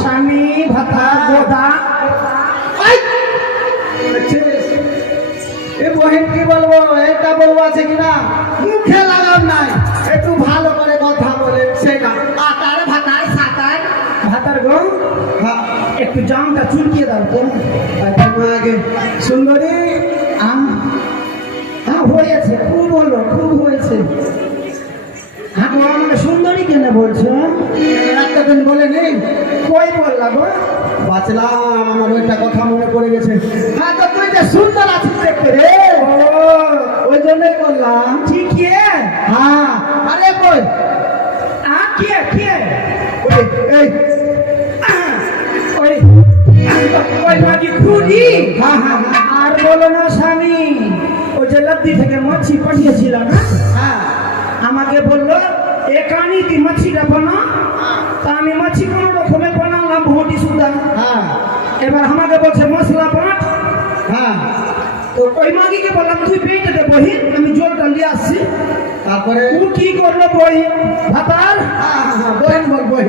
স্বামী ভাতা গোদা? এ বহিন কি বলব? এটা বউ আছে কিনা? মুখে লাগাম নাই। একটু ভালো করে কথা বলে সেটা আতার ভাতার সাতার। ভাতার গো? হ্যাঁ একটু জামটা চুলকিয়ে দাও তো আগে, সুন্দরী। বলছো? একটা দিন বলে নেই কই বললা গো? বাঁচলাম আমার ওইটা কথা মনে পড়ে গেছে। হ্যাঁ তো তুই যে সুন্দর আছিস দেখতে রে। ওই জন্যই বললাম ঠিক হ্যাঁ। আরে কই? আ কে কে এই ওই ওই হ্যাঁ হ্যাঁ হ্যাঁ। আর বলো না স্বামী ওই যে লদ্দি থেকে মাছি পাঠিয়েছিল না হ্যাঁ। আমাকে বলল একানি তুই মাছিটা বানা তা আমি মাছি কোনো রকমে বানালাম ভোটি সুদা হ্যাঁ এবার আমাকে বলছে মশলা বাট হ্যাঁ তো ওই মাগিকে বললাম তুই পেটে দে বহিন আমি জলটা নিয়ে আসছি তারপরে ও কি করল বহিন ভাতার হ্যাঁ, বল বই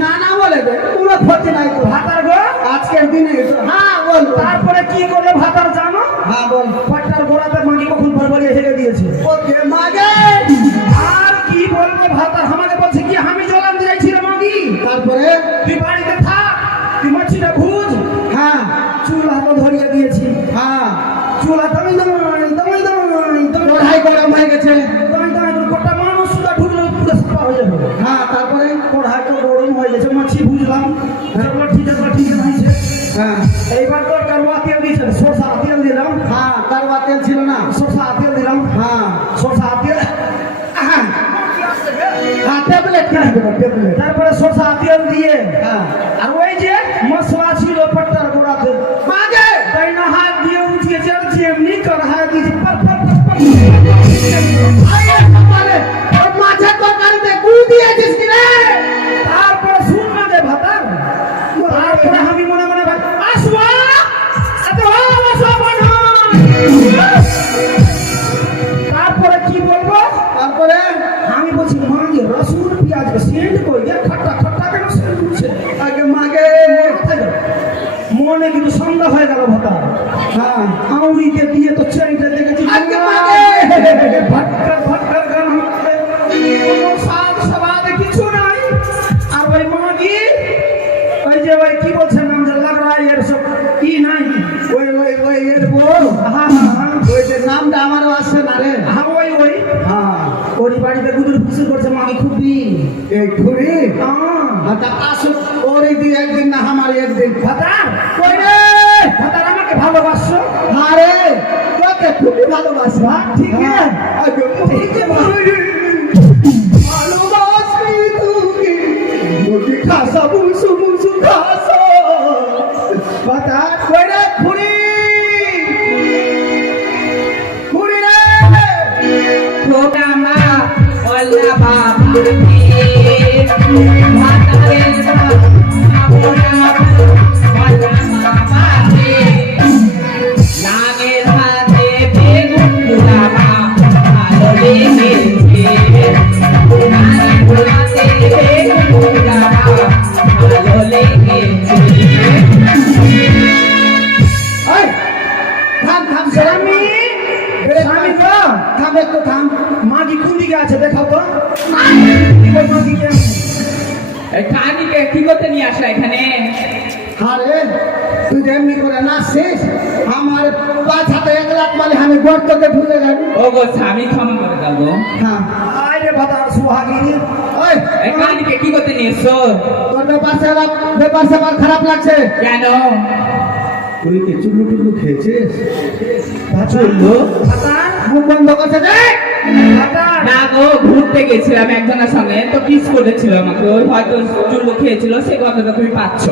না না বলে দে কোনো ক্ষতি নাই তো ভাতার গো আজকের দিনে হ্যাঁ বল। তারপরে কি করল ভাতার জানো হ্যাঁ বল পাট্টার গোড়াতে মাগি কখন বরবরিয়ে হেলে দিয়েছে গেছে মাছি বুঝলাম মাছি টাকা ঠিক হয়েছে হ্যাঁ এইবার তো কারবা তেল দিয়েছে সরষা তেল দিলাম হ্যাঁ কারবা তেল ছিল না সরষা তেল দিলাম হ্যাঁ সরষা তেল হ্যাঁ হ্যাঁ ট্যাবলেট কিনে দেবো ট্যাবলেট তারপরে সরষা তেল দিয়ে হ্যাঁ আর ওই যে মশলা ছিল পাট্টার গোড়াতে মাগে তাই না হাত দিয়ে উঠিয়ে চলছে এমনি কর হাত দিয়েছে পর পর পর পর। হ্যাঁ আউরিকে দিয়ে তো চেনটা দেখেছি। ভটকার ভটকার গান হচ্ছে। কোনো স্বাদ কিছু নাই। আর ওই মাগি ওই যে ওই কি বলছে নাম যে লাগ রা এর সব কি নাই? ওই ওই ওই এর বউ। হ্যাঁ হ্যাঁ ওই যে নামটা আমারও আসছে না রে। হ্যাঁ ওই ওই। হ্যাঁ ওর বাড়িতে গুদুর ফুসুর করছে মাগি খুবই এই ঘুরি? হ্যাঁ আচ্ছা আসুক ওর দিন একদিন না আমার একদিন। ভাতার ভালোবাসি ঠিক আগে ঠিক ভালোবাসি তোকে মুখে খাসা মুসু মুসু খাসা বাতা কই রে ঘুরি ঘুরি রে প্রোগ্রামা ওলা বাবা থাম একটু থাম মাগি কোন দিকে আছে দেখাও তো। মাগি কে এই কানিকে কি করতে নিয়ে আসা এখানে? আরে তুই যে এমনি করে নাচছিস? আমার পাছাতে এক লাখ মানে আমি গর্ততে ঢুকে যাবি ও গো স্বামী ক্ষমা করে দাও হ্যাঁ। আরে ভাতার সুহাগিনী। ওই এই কানিকে কি করতে নিয়ে এসছো? তোর ব্যাপার ব্যাপার খারাপ লাগছে। কেন? তুই কি চুল্লু টুল্লু খেয়েছিস? মুখ বন্ধ করছে যে? না গো ঘুরতে গেছিলাম একজনের সঙ্গে তো কিস করেছিল আমাকে। ওই হয়তো চুল্লু খেয়েছিল সে কথাটা তুমি পাচ্ছ।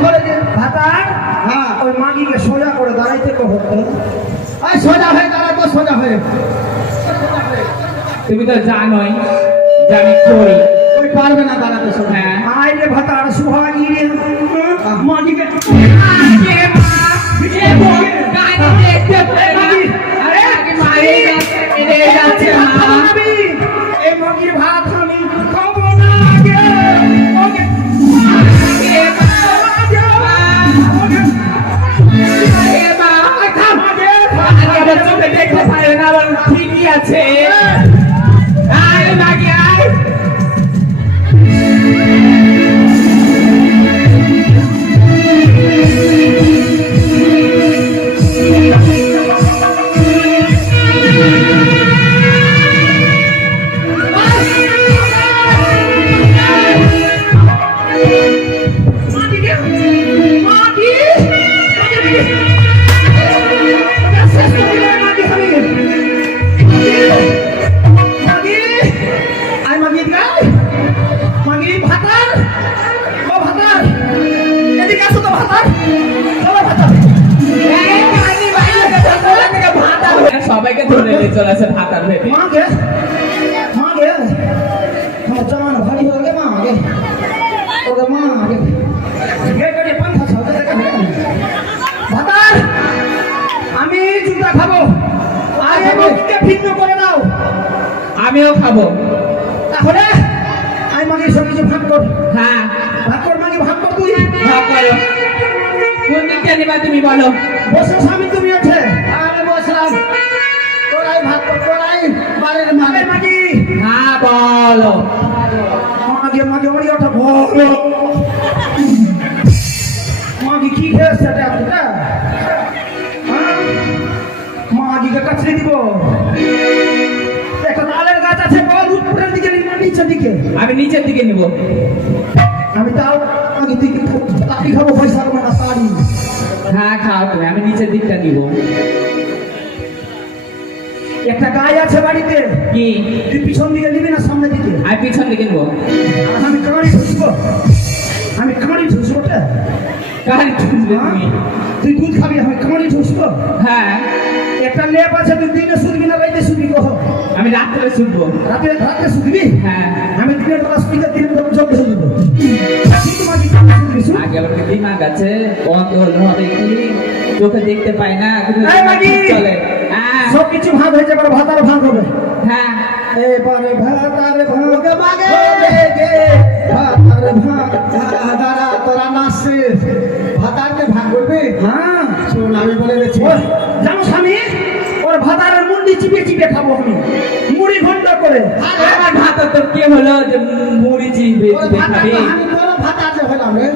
ধরে ভাতার হ্যাঁ। ওই মাগিকে সোজা করে দাঁড়াইতে তো সোজা হয়ে দাঁড়াবো সোজা হয়ে। তুমি তো জানোই যে আমি করি ওই পারবে না দাঁড়াতে সোজা। হ্যাঁ। আরে ভাতার সুহাগিনী মাগিকে সবাইকে ধরে নিয়ে চলে আসে ভাতার ভেবে। মা গে মা গে। আমার জামান ভারী হয়ে গে মা গে। ওকে মা গে। গে গে পাঙ্খা ছাড়তে দেখা ভাতার আমি জুতা খাব। আর এই মুখকে ভিন্ন করে দাও। আমিও খাব। তাহলে আমি মাকে সব কিছু ভাগ কর হ্যাঁ। ভাগ কর মাকে ভাগ কর তুই? ভাগ করো। কোন দিকটা নিবা তুমি বলো। বসে স্বামী তুমি ওঠে। আমি বসলাম। হ্যাঁ বলো। মাগে মাগে ওরি ওঠা বলো। মাগি কি খেয়েছে এটা এটা মাগিকে কাছে দিব। একটা তালের গাছ আছে বল উপরের দিকে না নিচের দিকে? আমি নিচের দিকে নিব। আমি তাও আগে তুই তাড়ি খাব? পয়সা না শাড়ি। হ্যাঁ খাও আমি নিচের দিকটা নিব। একটা গায়ে আছে বাড়িতে। কি? তুই পিছন দিকে নিবি না সামনে দিকে? আমি পিছন দিকে নিব। আমি কাঁড়ি ঢুসবো আমি কাঁড়ি ঢুসবো কার খুঁজবে তুমি। তুই দুধ খাবি আমি কাঁড়ি ঢুসবো হ্যাঁ। একটা লেপ আছে তুই দিনে শুনবি না রাইতে শুধবি কহ আমি রাত্রে শুনব। রাতে রাতে শুধবি হ্যাঁ। আমি দিনের বেলা শুধবি দিনের বেলা শুধবি শুধ আগে আবার দিমাগ আছে হলে হবে কি চোখে দেখতে পাই না চলে। হ্যাঁ সব কিছু ভাগ হয়ে যাবে ভাতার ভাগ হবে। হ্যাঁ। এবারে ভাতার ভাগ মাগে গে ভাতার ভাগ দাদা তোরা নাচছিস ভাতারকে ভাগ করবি? হ্যাঁ। শোন আমি বলে দিচ্ছি। জানো স্বামী ওর ভাতারের মুন্ডি চিপে চিপে খাব আমি। মুড়ি ঘণ্টা করে। আমার ভাত তো কে হলো যে মুড়ি চিনবে ভাতার খাবি? আমি তোর যে হলাম রে।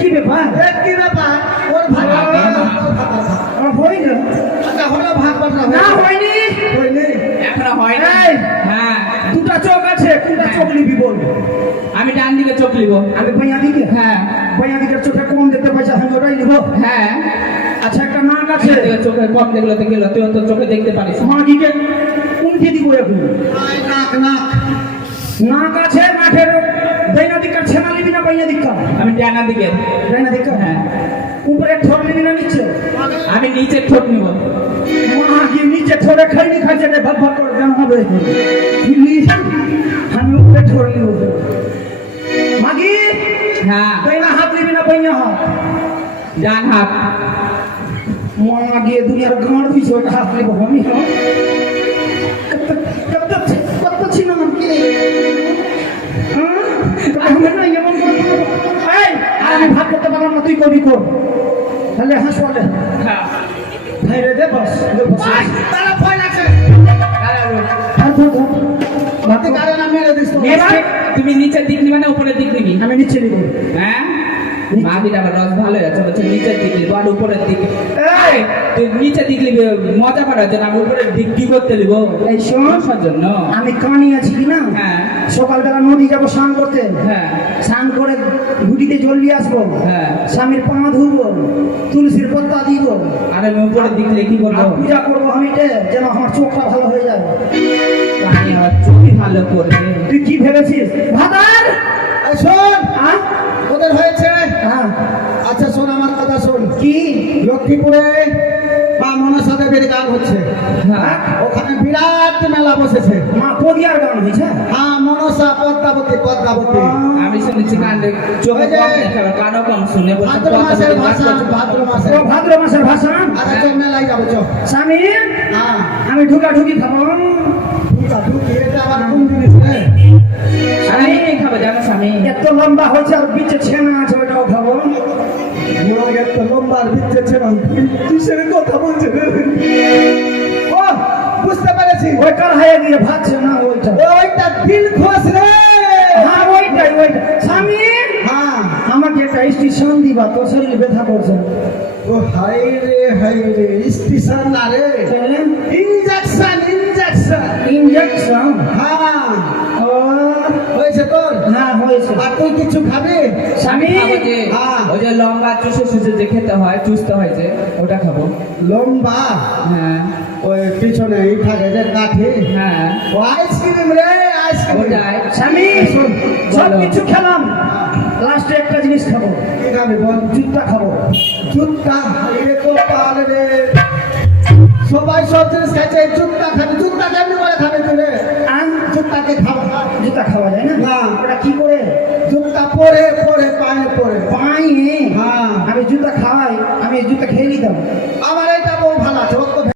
কি ব্যাপার? কি ব্যাপার? আচ্ছা হলো ভাগ বাটনা না হয়ে হয়নি। হয়নি? এখনও হয় না এই! হ্যাঁ। দুটা চোখ আছে কোনটা চোখ নিবি বল? আমি ডান দিকে চোখ লিব আমি বইয়া দিকে? হ্যাঁ। বইয়া দিকের চোখে কোন দেখতে পাইছে? আমি ওটাই নিব। হ্যাঁ। আচ্ছা একটা নাক আছে। তুই চোখে কম দেখল তো গেল তুই তো চোখে দেখতে পারিস। না। মাগিকে কোনটি দিব এখন? নাক নাক। নাক আছে নাকের দৈনা দিকার ছেনা নিবি না বইয়া দিকা আমি ডানা দিকে। দৈনা দিকা হ্যাঁ। উপরে ঠোঁট নিবি না নিচে? আমি নিচে ঠোঁট নিব। মাগি নিচে ঠোঁটে খাইনি খাইছে রে ভাগ ভাগ করে দেওয়া হবে। আমি উপরে ঠোঁট নিব। মাগি হ্যাঁ। হাত নিবি না বইয়া হাত। ডান হাত। মা গিয়ে দুনিয়ার গাঁড় দিয়েছে ওটা হাত নেব আমি হ্যাঁ? কত কত কত ছিল আমার কি হ্যাঁ? আমি ভাগ করতে পারলাম না তুই করবি কর। তাহলে হাসপাতালে হ্যাঁ। ভাই রে দে বস দে বস। তারা ভয় লাগছে। আর ধর, ধর। ভাগ তুই না মেরে দিস তো। তুমি নিচের দিক নিবে না উপরের দিক নিবি? আমি নিচে নিব। হ্যাঁ? আবার রস ভালো আছে বলছে নিচের দিক আর উপরের দিক। এই! তুই নিচের দিক মজা করার জন্য আমি উপরের দিক কি করতে নিবো এই জন্য। আমি কানি আছি কি না? হ্যাঁ। সকালবেলা নদী যাব স্নান করতে। হ্যাঁ। স্নান করে ঘুটিতে জল নিয়ে আসব। হ্যাঁ। স্বামীর পা ধুবো তুলসীর পত্তা দিব। আর আমি উপরের দিক দিয়ে কি করব? পূজা করব আমি রে, যেন আমার চোখটা ভালো হয়ে যায়। ভালো করবে। তুই কি ভেবেছিস? ভাতার! শোন হ্যাঁ ওদের হয়েছে হ্যাঁ আচ্ছা শোন আমার কথা শোন কি লক্ষ্মীপুরে মা মনসা দেবীর গান হচ্ছে। হ্যাঁ। ওখানে বিরাট মেলা বসেছে। মা পদিয়ার গান হয়েছে? হ্যাঁ মনসা পদ্মাবতী পদ্মাবতী। আমি শুনেছি কানে চোখে কানও কম শুনে ভাদ্র মাসের ভাষা ভাদ্র মাসের। ভাদ্র মাসের ভাষা? আচ্ছা চল মেলায় যাব চল। স্বামী? হ্যাঁ। আমি ঢুকা ঢুকি খাব। ঢুকা ঢুকি এটা আবার কোন জিনিস রে? খাব জানো স্বামী। এত লম্বা হয়েছে আর বিচে ছেনা আছে। লম্বার দিচ্ছে না কিসের কথা বলছে ও বুঝতে পেরেছি। ওই কারহাইয়া দিয়ে ভাজছে না ওইটা। ওইটা দিল খোঁজ রে। হ্যাঁ ওইটাই ওইটা স্বামী হ্যাঁ। আমাকে একটা স্টেশন দিবা তোর শরীর ব্যথা করছে। ও হাই রে হাই রে স্টেশন না রে। ইনজেকশন ইনজেকশন ইঞ্জেকশন হ্যাঁ। ও। হয়েছে তোর? হ্যাঁ হয়েছে। আর তুই কিছু খাবি? স্বামী! হ্যাঁ। ওই যে লম্বা চুষে চুষে যে খেতে হয় চুষতে হয় যে ওটা খাব। লম্বা? হ্যাঁ। ওই পিছনে ই থাকে যে কাঠি? হ্যাঁ। ও আইসক্রিম রে আইসক্রিম। ওটাই স্বামী সব। কিছু খেলাম। জিনিস খাব। কি খাবি বল। জুতা খাব। জুতা এ তো পারবে সবাই সব জিনিস খাচ্ছে জুতা খাবে জুতা কেমনি করে খাবে আন জুতাকে জুতা খাওয়া যায় না? হ্যাঁ ওটা কি করে জুতা পরে পরে পায়ে পরে। পায়ে? হ্যাঁ। আমি জুতা খাওয়াই আমি জুতা খেয়ে নিতাম। আমার এটা